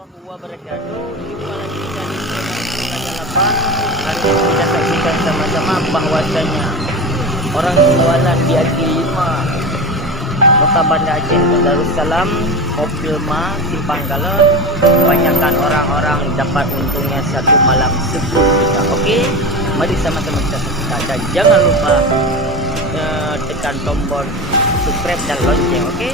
warahmatullahi wabarakatuh. Jumpa lagi dari channel Delapan. Hari ini kita saksikan sama-sama bahwasanya orang jualan di AK5 Kota Banda Aceh Darussalam Mobil Ma Simpang Galon, kebanyakan orang-orang dapat untungnya satu malam 10 juta. Oke, mari sama-sama kita saksikan dan jangan lupa tekan tombol subscribe dan lonceng. Oke.